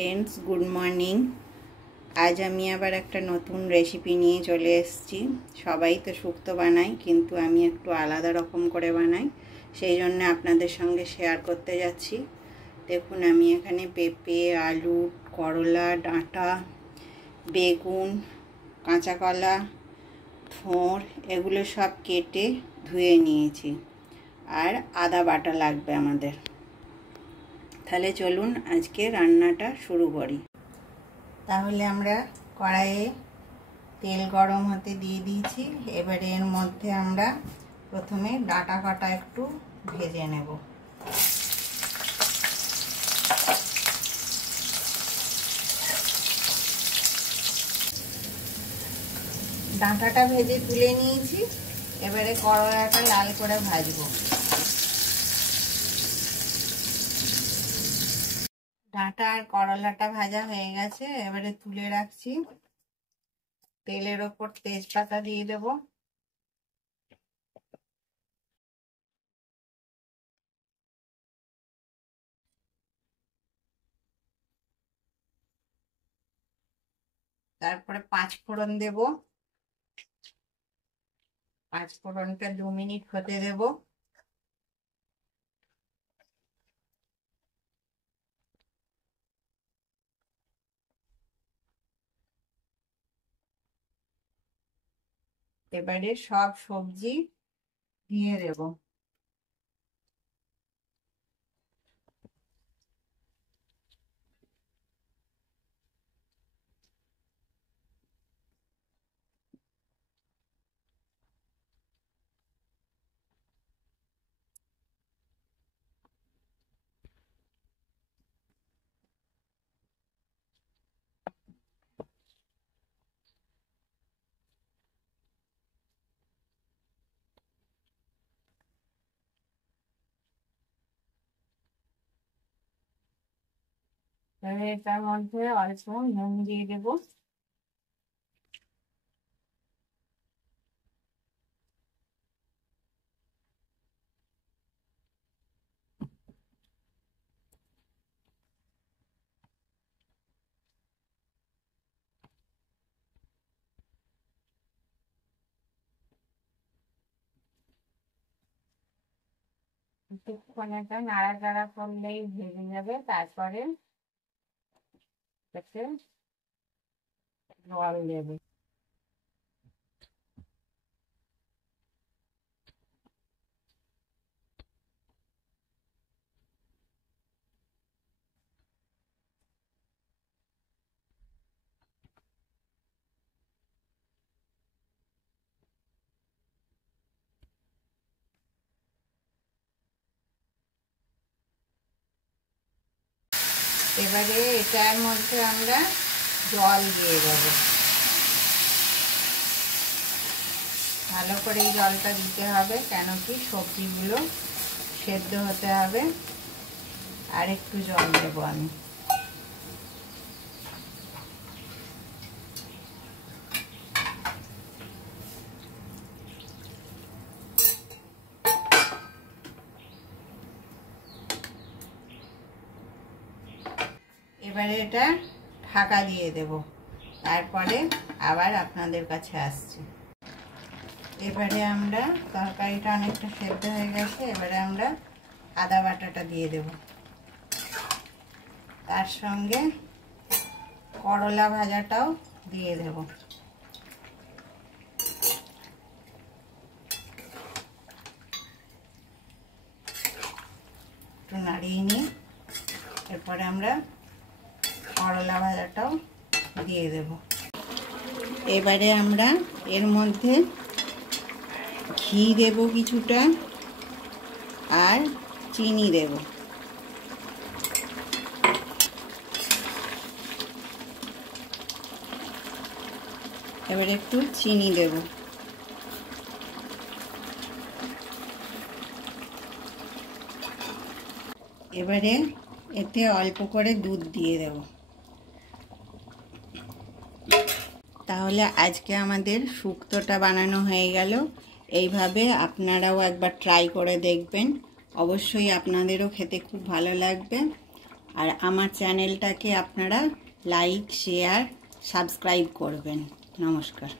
Friends good morning. आज আমি আবার একটা নতুন রেসিপি নিয়ে চলে এসেছি। সবাই তো শুক্তো বানায়, কিন্তু আমি একটু আলাদা রকম করে বানাই, সেই জন্য আপনাদের সঙ্গে শেয়ার করতে যাচ্ছি। দেখুন, আমি এখানে পেঁপে, আলু, করলা, ডাঁটা, বেগুন, কাঁচা কলা, থোড় এগুলো সব কেটে ধুয়ে নিয়েছি। আর আদা বাটা লাগবে আমাদের। তাহলে চলুন আজকে রান্নাটা শুরু করি। তাহলে আমরা কড়াইয়ে তেল গরম হতে দিয়ে দিয়েছি। এবারে এর মধ্যে আমরা প্রথমে ডাঁটা কাটা একটু ভেজে নেব। ডাঁটাটা ভেজে তুলে নিয়েছি। এবারে করলাটা লাল করে ভাজবো। ডাঁটা আর করলাটা ভাজা হয়ে গেছে, এবারে তুলে রাখছি। তেলের ওপর তেজপাতা দিয়ে দেব। তারপরে 5 ফোড়ন দেব। 5 ফোড়নটা 2 মিনিট হতে দেব। এবারে সব সবজি দিয়ে দেব। এবারে এটার মধ্যে অল্প নুন দিয়ে দেব। কিছুক্ষণ এটা নাড়াচাড়া করলেই ভেজে যাবে। তারপরে জল দেবে। এবারে এটার মধ্যে আমরা জল দিয়ে দেব। ভালো করে এই জলটা দিতে হবে, কেন কি সবজিগুলো সেদ্ধ হতে হবে। আর একটু জল দেব আমি। এবারে এটা ঢাকা দিয়ে দেব। তারপরে আবার আপনাদের কাছে আসছি। এবারে আমরা তরকারিটা অনেকটা সেদ্ধ হয়ে গেছে। এবারে আমরা আদা বাটাটা দিয়ে দেব। তার সঙ্গে করলা ভাজাটাও দিয়ে দেব। একটু নাড়িয়ে নিই। এরপরে আমরা করলা ভাজাটাও দিয়ে দেব। এবারে আমরা এর মধ্যে ঘি দেব কিছুটা, আর চিনি দেব। এবারে একটু চিনি দেব। এবারে এতে অল্প করে দুধ দিয়ে দেব। তাহলে আজকে আমাদের শুক্তোটা বানানো হয়ে গেল। এইভাবে আপনারাও একবার ট্রাই করে দেখবেন, অবশ্যই আপনাদেরও খেতে খুব ভালো লাগবে। আর আমার চ্যানেলটাকে আপনারা লাইক শেয়ার সাবস্ক্রাইব করবেন। নমস্কার।